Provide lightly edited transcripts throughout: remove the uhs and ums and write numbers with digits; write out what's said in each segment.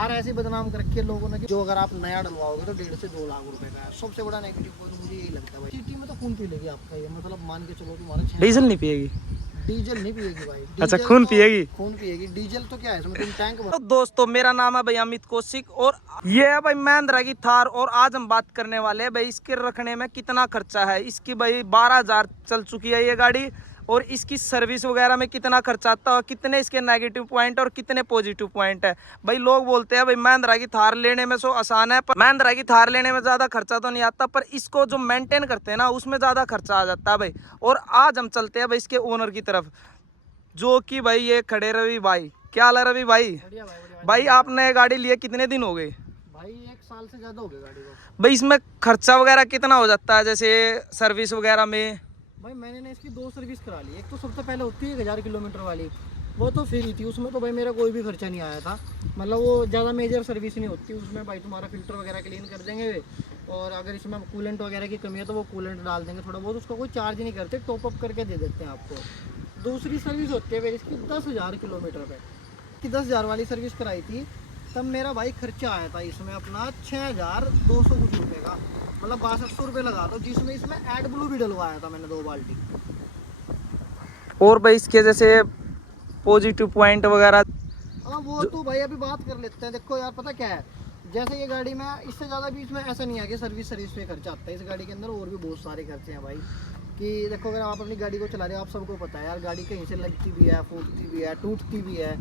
थार ऐसी बदनाम कर रखी है लोगों ने कि जो अगर आप नया डलवाओगे तो 1.5 से 2 लाख रुपए का है। सबसे बड़ा नेगेटिव पॉइंट मुझे यही लगता है भाई। सिटी में तो खून पी लेगी आपका ये, मतलब मान के चलो तुम्हारा डीजल नहीं पिएगी? डीजल नहीं पिएगी भाई। अच्छा, खून पिएगी? खून पिएगी। डीजल तो क्या है इसमें, तुम टैंक तो दोस्तों, मेरा नाम है भाई अमित कौशिक और ये है भाई महिंद्रा की थार। और आज हम बात करने वाले हैं भाई इसके रखने में कितना खर्चा है। इसकी भाई 12,000 चल चुकी है ये गाड़ी, और इसकी सर्विस वगैरह में कितना खर्चा आता है, कितने इसके नेगेटिव पॉइंट और कितने पॉजिटिव पॉइंट है। भाई लोग बोलते हैं भाई महिंद्रा की थार लेने में सो आसान है, पर महिंद्रा की थार लेने में ज्यादा खर्चा तो नहीं आता, पर इसको जो मेंटेन करते हैं ना उसमें ज्यादा खर्चा आ जाता है भाई। और आज हम चलते हैं भाई इसके ओनर की तरफ, जो कि भाई ये खड़े रवि भाई। क्या हाल है रवि भाई? बढ़िया भाई। भाई आपने गाड़ी लिए कितने दिन हो गए? भाई 1 साल से ज्यादा हो गया गाड़ी को। भाई इसमें खर्चा वगैरह कितना हो जाता है, जैसे सर्विस वगैरह में? भाई मैंने ना इसकी 2 सर्विस करा ली। एक तो सबसे पहले होती है 1000 किलोमीटर वाली, वो तो फ्री थी, उसमें तो भाई मेरा कोई भी खर्चा नहीं आया था। मतलब वो ज़्यादा मेजर सर्विस नहीं होती उसमें भाई, तुम्हारा फिल्टर वगैरह क्लीन कर देंगे, और अगर इसमें कूलेंट वगैरह की कमी है तो वो कूलेंट डाल देंगे थोड़ा बहुत, उसका कोई चार्ज नहीं करते, टॉप अप करके दे देते हैं आपको। दूसरी सर्विस होती है फिर इसकी 10,000 किलोमीटर पे की 10,000 वाली सर्विस कराई थी, तब मेरा भाई खर्चा आया था इसमें अपना 6,200 कुछ रुपये का, मतलब 6200 रुपये लगा दो, जिसमें इसमें एड ब्लू भी डलवाया था मैंने 2 बाल्टी। और भाई इसके जैसे पॉजिटिव पॉइंट वगैरह? हाँ वो तो भाई अभी बात कर लेते हैं। देखो यार पता क्या है, जैसे ये गाड़ी में इससे ज़्यादा भी इसमें ऐसा नहीं है कि सर्विस पे खर्चा आता है। इस गाड़ी के अंदर और भी बहुत सारे खर्चे हैं भाई। कि देखो अगर आप अपनी गाड़ी को चला रहे हो, आप सबको पता है यार गाड़ी कहीं से लगती भी है, फूटती भी है, टूटती भी है।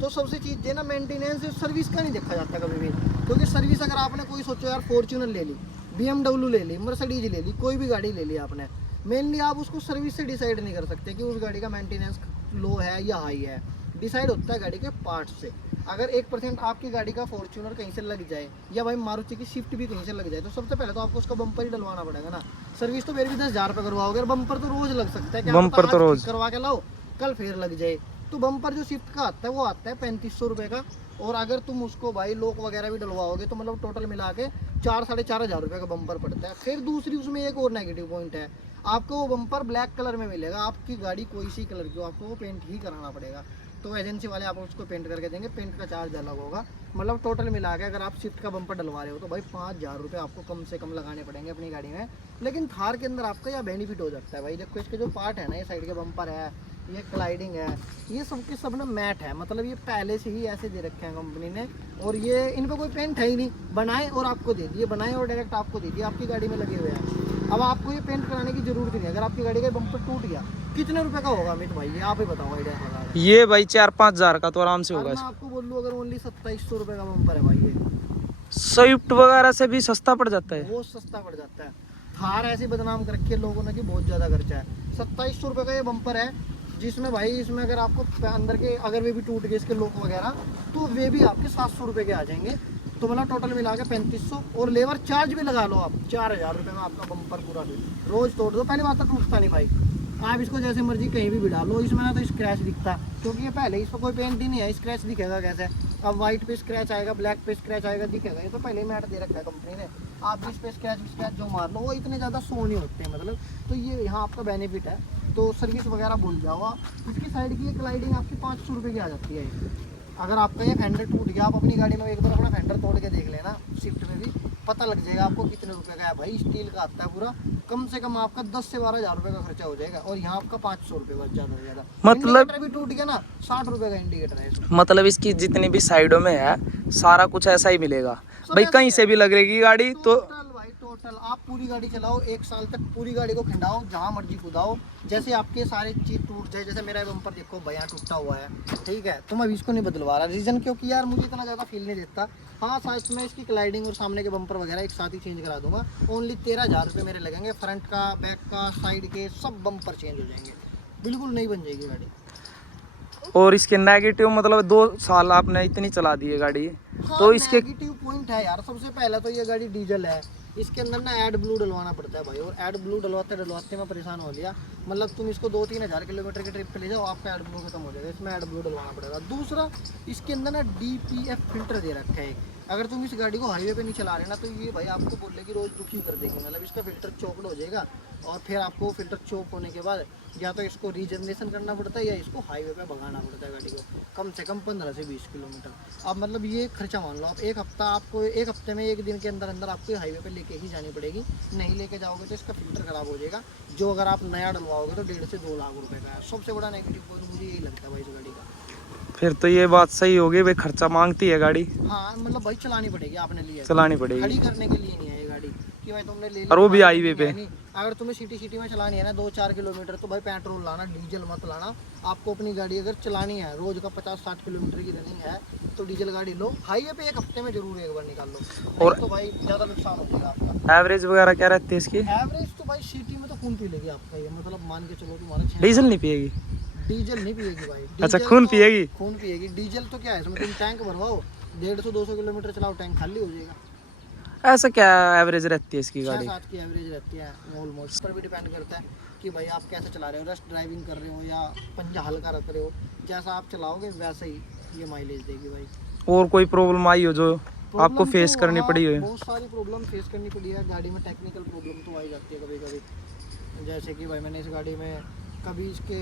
तो सबसे चीज़ है ना, मेंटेनेंस सर्विस का नहीं देखा जाता कभी भी। क्योंकि सर्विस अगर आपने कोई सोचो यार फॉर्च्यूनर ले ली, BMW ले ली, मर्सिडीज ले ली, कोई भी गाड़ी ले ली आपने, मेनली आप उसको सर्विस से डिसाइड नहीं कर सकते कि उस गाड़ी का मेंटेनेंस लो है या हाई है। डिसाइड होता है गाड़ी के पार्ट से। अगर 1% आपकी गाड़ी का फॉर्च्यूनर कहीं से लग जाए, या भाई मारुति की स्विफ्ट भी कहीं से लग जाए, तो सबसे पहले तो आपको उसका बम्पर ही डलवाना पड़ेगा ना। सर्विस तो फिर भी 10,000 रुपये करवाओगे, और बम्पर तो रोज लग सकता है। क्या बम्पर तो रोज करवा के लाओ, कल फिर लग जाए। तो बम्पर जो स्विफ्ट का आता है वो आता है 3500 रुपये का, और अगर तुम उसको भाई लॉक वगैरह भी डलवाओगे तो मतलब टोटल मिला के 4-4.5 रुपये का बम्पर पड़ता है। फिर दूसरी उसमें एक और नेगेटिव पॉइंट है, आपको वो बम्पर ब्लैक कलर में मिलेगा। आपकी गाड़ी कोई सी कलर की हो, आपको वो पेंट ही कराना पड़ेगा। तो एजेंसी वाले आपको उसको पेंट करके देंगे, पेंट का चार्ज अलग होगा। मतलब टोटल मिला के अगर आप स्विफ्ट का बम्पर डलवा रहे हो तो भाई 5,000 रुपये आपको कम से कम लगाने पड़ेंगे अपनी गाड़ी में। लेकिन थार के अंदर आपका यह बेनिफिट हो जाता है भाई। देखो इसके जो पार्ट है ना, ये साइड के बम्पर है, ये क्लाइडिंग है, ये सब के सब ना मैट है। मतलब ये पहले से ही ऐसे दे रखे हैं कंपनी ने, और ये इन पर कोई पेंट है ही नहीं। बनाए और आपको दे दिए, बनाए और डायरेक्ट आपको दे दिए, आपकी गाड़ी में लगे हुए हैं। अब आपको ये पेंट कराने की जरूरत नहीं है। अगर आपकी गाड़ी का बम्पर टूट गया, कितने रुपए का होगा अमित भाई, ये आप ही बताओ आइडिया लगा। ये भाई 4-5 हजार का तो आराम से होगा। मैं आपको बोल लूँ अगर ओनली 2700 रुपये का बम्पर है भाई, ये स्विफ्ट वगैरह से भी सस्ता पड़ जाता है। बहुत सस्ता पड़ जाता है। थार ऐसी बदनाम कर रखी है लोगों ने कि बहुत ज़्यादा खर्चा है। 2700 रुपये का ये बम्पर है, जिसमें भाई इसमें अगर आपको अंदर के अगर वे भी टूट गए इसके लॉक वगैरह, तो वे भी आपके 700 रुपये के आ जाएंगे। तो मतलब टोटल मिला के 3500, और लेबर चार्ज भी लगा लो आप 4,000 रुपये में आपका बम्पर पूरा रोज तोड़ दो। पहली बात तो टूटता नहीं भाई, आप इसको जैसे मर्जी कहीं भी बिठा लो, इसमें ना तो स्क्रैच दिखता, क्योंकि ये पहले इस पर कोई पेंट ही नहीं है। स्क्रैच दिखेगा कैसे? अब वाइट पे स्क्रैच आएगा, ब्लैक पे स्क्रैच आएगा, दिखेगा। ये तो पहले ही मैट दे रखा है कंपनी ने। आप इस पे स्क्रैच जो मार लो वो इतने ज़्यादा शो नहीं होते हैं, मतलब। तो ये यहाँ आपका बेनिफिट है। तो सर्विस वगैरह भूल जाओ आप। इसकी साइड की एक लाइटिंग आपकी 500 रुपये की आ जाती है। अगर आपका ये फेंडर टूट गया, आप अपनी गाड़ी में एक बार अपना फेंडर तोड़ के देख लेना, स्विफ्ट में भी पता लग जाएगा आपको कितने रुपए का है भाई। स्टील का आता है पूरा, कम से कम आपका 10 से 12,000 रुपये का खर्चा हो जाएगा, और यहाँ आपका 500 रुपये बच ज़्यादा से ज़्यादा। मतलब इंडिकेटर भी टूट गया ना, 60 रुपये का इंडिकेटर है इसमें। मतलब इसकी जितनी भी साइडों में है सारा कुछ ऐसा ही मिलेगा भाई, कहीं से भी लगेगी गाड़ी तो। टोटल आप पूरी गाड़ी चलाओ 1 साल तक, पूरी गाड़ी को खिंडाओ, जहाँ मर्जी कुदाओ, जैसे आपके सारे चीज़ टूट जाए। जैसे मेरा बम्पर देखो भैया टूटा हुआ है, ठीक है, तो मैं अभी इसको नहीं बदलवा रहा। रीज़न क्योंकि यार मुझे इतना ज़्यादा फील नहीं देता। हाँ साथ में इसकी क्लाइडिंग और सामने के बम्पर वगैरह एक साथ ही चेंज करा दूंगा। ओनली 13,000 रुपये मेरे लगेंगे। फ्रंट का, बैक का, साइड के सब बम्पर चेंज हो जाएंगे, बिल्कुल नहीं बन जाएगी गाड़ी। और इसके नेगेटिव मतलब 2 साल आपने इतनी चला दी है गाड़ी, हाँ, तो इसके नेगेटिव पॉइंट है यार। सबसे पहला तो ये गाड़ी डीजल है, इसके अंदर ना एड ब्लू डलवाना पड़ता है भाई, और एड ब्लू डलवाते मैं परेशान हो लिया। मतलब तुम इसको 2-3 हज़ार किलोमीटर की ट्रिप पे ले जाओ, आपका एड ब्लू खत्म हो जाएगा, इसमें एड ब्लू डलवाना पड़ेगा। दूसरा, इसके अंदर ना DPF फिल्टर दे रखा है। अगर तुम इस गाड़ी को हाईवे पे नहीं चला रहे ना, तो ये भाई आपको बोले कि रोज़ दुखी कर देंगे। मतलब इसका फिल्टर चोकड हो जाएगा, और फिर आपको फिल्टर चोक होने के बाद या तो इसको रीजनरेशन करना पड़ता है, या इसको हाईवे पे भगाना पड़ता है गाड़ी को कम से कम 15 से 20 किलोमीटर। अब मतलब ये खर्चा मान लो आप, एक हफ्ते में 1 दिन के अंदर अंदर आपको हाईवे पे लेके ही जानी पड़ेगी। नहीं लेके जाओगे तो इसका फिल्टर खराब हो जाएगा, जो अगर आप नया डलवाओगे तो 1.5 से 2 लाख रुपए का है। सबसे बड़ा नेगेटिव पॉइंट मुझे यही लगता है भाई इस गाड़ी का। फिर तो ये बात सही होगी भाई, खर्चा मांगती है गाड़ी, हाँ मतलब भाई चलानी पड़ेगी आपने लिए, चलानी पड़ेगी। खड़ी करने के लिए नहीं है ये गाड़ी कि भाई तुमने ले ली, और वो भी हाईवे पे। अगर तुम्हें सिटी में चलानी है ना 2-4 किलोमीटर, तो भाई पेट्रोल लाना, डीजल मत लाना। आपको अपनी गाड़ी अगर चलानी है, रोज का 50-60 किलोमीटर की रनिंग है, तो डीजल गाड़ी लो। हाईवे पे 1 हफ्ते में जरूर एक बार निकाल लो, और तो भाई ज़्यादा नुकसान हो जाएगा आपका। एवरेज वगैरह क्या रहती है इसकी? एवरेज तो भाई सिटी में तो खून पी लेगी आपका ये, मतलब मान के चलो तुम्हारा डीजल नहीं पिएगी? डीजल नहीं पिएगी भाई। अच्छा, खून पिएगी? खून पिएगी। डीजल तो क्या है इसमें, तुम टैंक भरवाओ, 150-200 किलोमीटर चलाओ, टैंक खाली हो जाएगा। ऐसा क्या एवरेज रहती है इसकी गाड़ी? 6-7 की एवरेज रहती है ऑलमोस्ट। पर भी डिपेंड करता है कि भाई आप कैसे चला रहे हो, रश ड्राइविंग कर रहे हो या पंजा हल्का रख रहे हो। जैसा आप चलाओगे वैसे ही ये माइलेज देगी भाई। और कोई प्रॉब्लम आई हो जो आपको फेस तो करनी हाँ, पड़ी हो? बहुत सारी प्रॉब्लम फेस करनी पड़ी है गाड़ी में। टेक्निकल प्रॉब्लम तो आई जाती है कभी कभी, जैसे कि भाई मैंने इस गाड़ी में कभी इसके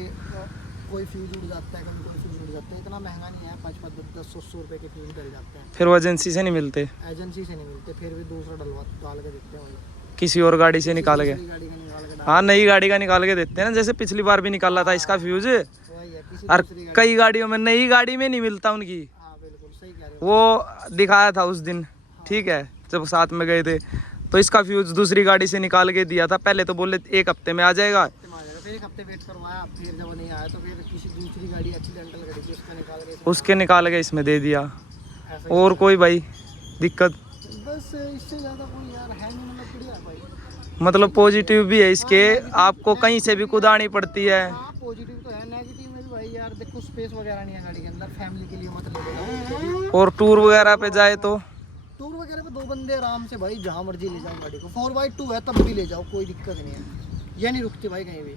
कोई फ्यूज उड़ जाता है, कभी कोई फ्यूज उड़ जाता है। इतना महंगा नहीं है, 5-10-100 रुपये के फ्यूज डल जाते हैं। फिर वो एजेंसी से नहीं मिलते? एजेंसी से नहीं मिलते, फिर भी दूसरा डाल के देते हैं भाई, किसी और गाड़ी से निकाल के। दूसरी गाड़ी का निकाल के हाँ, नई गाड़ी का निकाल के देते हैं ना, जैसे पिछली बार भी निकाला था इसका फ्यूज। वही है, किसी और दूसरी गाड़ी। कई गाड़ियों में, नई गाड़ी में नहीं मिलता उनकी। हाँ बिल्कुल सही कह रहे हो। वो दिखाया था उस दिन, ठीक है, जब साथ में गए थे, तो इसका फ्यूज दूसरी गाड़ी से निकाल के दिया था। पहले तो बोले 1 हफ्ते में आ जाएगा, फिर 1 हफ्ते वेट करवाया, फिर जब नहीं आया तो फिर किसी दूसरी गाड़ी एक्सीडेंटल गाड़ी थी उसके निकाल के इसमें दे दिया। ऐसा ही और कोई भाई दिक्कत? बस इससे ज़्यादा कोई यार है नहीं, मतलब बढ़िया है भाई। मतलब पॉजिटिव भी है इसके, आपको कहीं से भी कुदानी पड़ती है। हाँ पॉजिटिव तो है, नेगेटिव में भी भाई यार देखो स्पेस वगैरह नहीं है गाड़ी के अंदर, फैमिली के लिए मत ले लेना। और टूर वगैरह पे जाए तो? टूर वगैरह पे 2 बंदे आराम से भाई जहाँ मर्जी ले जाओ गाड़ी को। 4x2 है तब भी ले जाओ, कोई दिक्कत नहीं है। ये नहीं रुकती भाई कहीं भी,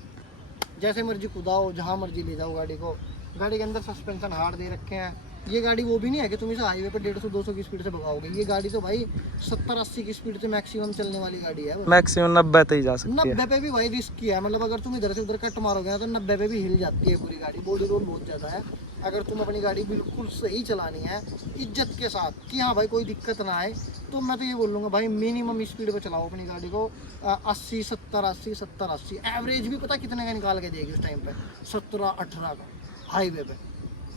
जैसे मर्जी कुदाओ, जहाँ मर्जी ले जाओ गाड़ी को। गाड़ी के अंदर सस्पेंशन हार्ड दे रखे हैं। ये गाड़ी वो भी नहीं है कि तुम इसे हाईवे पे 150-200 की स्पीड से भगाओगे। ये गाड़ी तो भाई 70-80 की स्पीड से मैक्सिमम चलने वाली गाड़ी है। मैक्सिमम 90 तक ही जा सकती है। 90 पे भी भाई रिस्क है, मतलब अगर तुम इधर से उधर कट मारोगे ना तो 90 पे भी हिल जाती है पूरी गाड़ी। बॉडी रोल बहुत ज़्यादा है। अगर तुम अपनी गाड़ी बिल्कुल सही चलानी है, इज्जत के साथ, कि हाँ भाई कोई दिक्कत ना आए, तो मैं तो ये बोलूँगा भाई मिनिमम स्पीड पे चलाओ अपनी गाड़ी को। 80-70-80 एवरेज भी पता कितने का निकाल के देगी उस टाइम पे, 17-18 का हाईवे पे।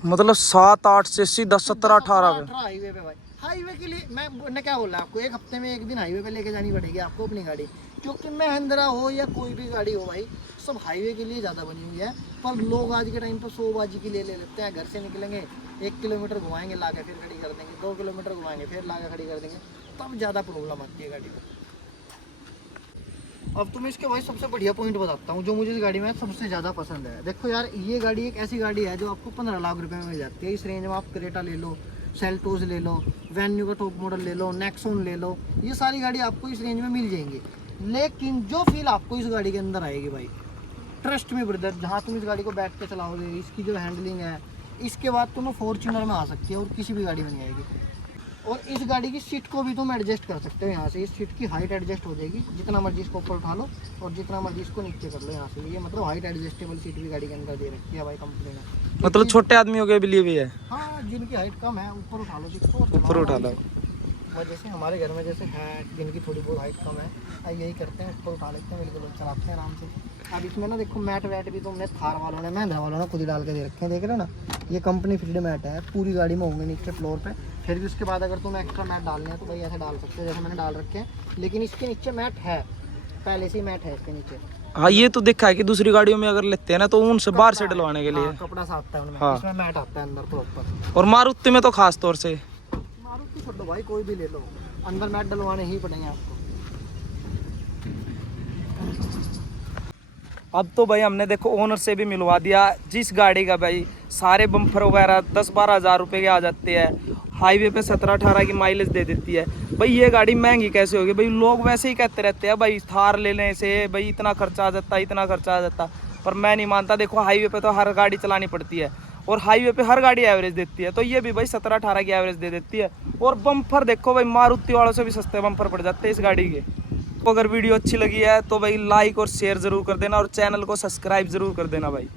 मतलब 7-8 से सीधा 17-18 पे? हाईवे पे भाई, हाईवे के लिए मैं क्या बोल रहा हूँ आपको, 1 हफ्ते में 1 दिन हाईवे पे लेके जानी पड़ेगी आपको अपनी गाड़ी। क्योंकि महिंद्रा हो या कोई भी गाड़ी हो भाई, सब हाईवे के लिए ज़्यादा बनी हुई है। पर लोग आज के टाइम पर शोबाजी के लिए ले लेते हैं। घर से निकलेंगे 1 किलोमीटर घुमाएंगे ला के फिर खड़ी कर देंगे, 2 किलोमीटर घुमाएंगे फिर ला के खड़ी कर देंगे, तब ज़्यादा प्रॉब्लम आती है गाड़ी को। अब तुम्हें इसके भाई सबसे बढ़िया पॉइंट बताता हूँ जो मुझे इस गाड़ी में सबसे ज़्यादा पसंद है। देखो यार, ये गाड़ी एक ऐसी गाड़ी है जो आपको 15 लाख रुपए में मिल जाती है। इस रेंज में आप क्रेटा ले लो, सेल्टोस ले लो, वेन्यू का टॉप मॉडल ले लो, नेक्सॉन ले लो, ये सारी गाड़ी आपको इस रेंज में मिल जाएंगी। लेकिन जो फील आपको इस गाड़ी के अंदर आएगी भाई, ट्रस्ट में ब्रदर, जहाँ तुम इस गाड़ी को बैठ के चलाओगे, इसकी जो हैंडलिंग है, इसके बाद तुम्हें फॉर्च्यूनर में आ सकती है और किसी भी गाड़ी में नहीं आएगी। और इस गाड़ी की सीट को भी तुम एडजस्ट कर सकते हो यहाँ से। इस सीट की हाइट एडजस्ट हो जाएगी, जितना मर्जी इसको ऊपर उठा लो और जितना मर्जी इसको नीचे कर लो यहाँ से। ये मतलब हाइट एडजस्टेबल सीट भी गाड़ी के अंदर दे रखी है भाई कंपनी ने। मतलब छोटे आदमियों के लिए भी है? हाँ, जिनकी हाइट कम है ऊपर उठा लो जिसको, ऊपर उठा लो। जैसे हमारे घर में जैसे है जिनकी थोड़ी बहुत हाइट कम है, यही करते हैं, ऊपर उठा लेते हैं, बिल्कुल चलाते हैं आराम से। अब इसमें ना देखो मैट वैट भी तुमने थार वालों ने, महिंद्रा वालों ने खुद ही डाल के दे रखे हैं, देख रहे हो ना, ये कंपनी फील्ड मैट है। पूरी गाड़ी में होंगे नीचे फ्लोर पे। फिर भी उसके बाद अगर तुम्हें एक्स्ट्रा मैट डालने हैं तो भाई ऐसे डाल सकते हो जैसे मैंने डाल रखे हैं, लेकिन इसके नीचे मैट है, पहले से ही मैट है इसके नीचे। हाँ, ये तो देखा है कि दूसरी गाड़ियों में अगर लेते हैं ना तो उनसे बाहर से डलवाने के लिए कपड़ा सा आता है उनमें। हाँ। इसमें मैट आता है अंदर प्रॉपर। और मारुति में तो खास तौर से, मारुति छोड़ दो भाई, कोई भी ले लो, अंदर मैट डलवाने ही पड़ेंगे आपको। अब तो भाई हमने देखो ओनर से भी मिलवा दिया, जिस गाड़ी का भाई सारे बम्पर वगैरह 10-12 हज़ार रुपये के आ जाते हैं, हाईवे पे 17-18 की माइलेज दे देती है। भाई ये गाड़ी महंगी कैसे होगी? भाई लोग वैसे ही कहते रहते हैं भाई थार लेने से भाई इतना खर्चा आ जाता, इतना खर्चा आ जाता, पर मैं नहीं मानता। देखो हाईवे पे तो हर गाड़ी चलानी पड़ती है और हाईवे पे हर गाड़ी एवरेज देती है, तो ये भी भाई 17-18 की एवरेज दे देती है। और बम्पर देखो भाई, मारुति वालों से भी सस्ते बम्पर पड़ जाते हैं इस गाड़ी के। तो अगर वीडियो अच्छी लगी है तो भाई लाइक और शेयर ज़रूर कर देना और चैनल को सब्सक्राइब ज़रूर कर देना भाई।